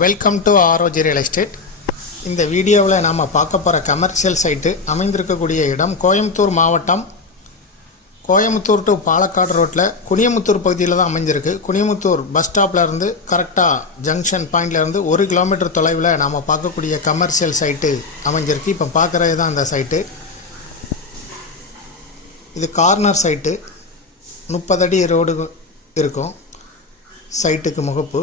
Welcome to ஆரோஜி real estate. இந்த வீடியோவில் நாம் பார்க்க போகிற கமர்ஷியல் சைட்டு அமைந்திருக்கக்கூடிய இடம் கோயம்புத்தூர் மாவட்டம், கோயம்புத்தூர் டு பாலக்காடு ரோட்டில் குனியமுத்தூர் பகுதியில் தான் அமைஞ்சிருக்கு. குனியமுத்தூர் பஸ் ஸ்டாப்லேருந்து கரெக்டாக ஜங்ஷன் பாயிண்ட்லேருந்து 1 கிலோமீட்டர் தொலைவில் நாம் பார்க்கக்கூடிய கமர்ஷியல் சைட்டு அமைஞ்சிருக்கு. இப்போ பார்க்குறது தான் இந்த சைட்டு. இது கார்னர் சைட்டு, 30 அடி ரோடு இருக்கும். சைட்டுக்கு முகப்பு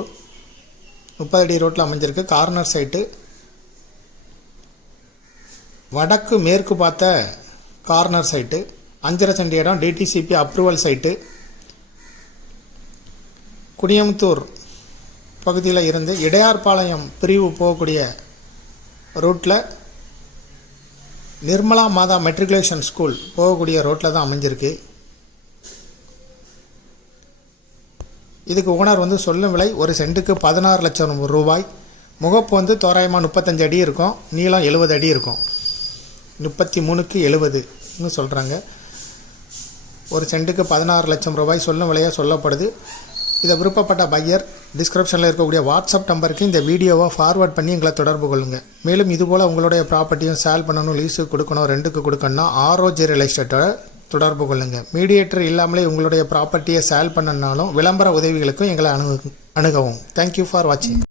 30 அடி ரோட்டில் அமைஞ்சிருக்கு. கார்னர் சைட்டு, வடக்கு மேற்கு பார்த்த கார்னர் சைட்டு, 5.5 சென்ட் இடம், டிடிசிபி அப்ரூவல் சைட்டு. குனியமுத்தூர் பகுதியில் இருந்து இடையார்பாளையம் பிரிவு போகக்கூடிய ரூட்டில் நிர்மலா மாதா மெட்ரிகுலேஷன் ஸ்கூல் போகக்கூடிய ரோட்டில் தான் அமைஞ்சிருக்கு. இதுக்கு ஓனர் சொல்லும் விலை ஒரு சென்ட்டுக்கு 16 லட்சம் ரூபாய். முகப்பு தோராயமாக 35 அடி இருக்கும், நீளம் 70 அடி இருக்கும். 33க்கு 70ன்னு சொல்கிறாங்க. ஒரு சென்ட்டுக்கு 16 லட்சம் ரூபாய் சொல்லும் விலையாக சொல்லப்படுது. இதை விருப்பப்பட்ட பையர் டிஸ்கிரிப்ஷனில் இருக்கக்கூடிய வாட்ஸ்அப் நம்பருக்கு இந்த வீடியோவை ஃபார்வர்ட் பண்ணி எங்களை தொடர்பு கொள்ளுங்கள். மேலும் இதுபோல் உங்களுடைய ப்ராப்பர்ட்டியும் சேல் பண்ணணும், லீஸுக்கு கொடுக்கணும், ரெண்டுக்கு கொடுக்கணும்னா ஆரோஜி ரியல் எஸ்டேட்டை தொடர்பு கொள்ளுங்கள். மீடியேட்டர் இல்லாமலே உங்களுடைய ப்ராப்பர்ட்டியை சேல் பண்ணனாலும் விளம்பர உதவிகளுக்கும் எங்களை அணுகவும். தேங்க்யூ ஃபார் வாட்சிங்.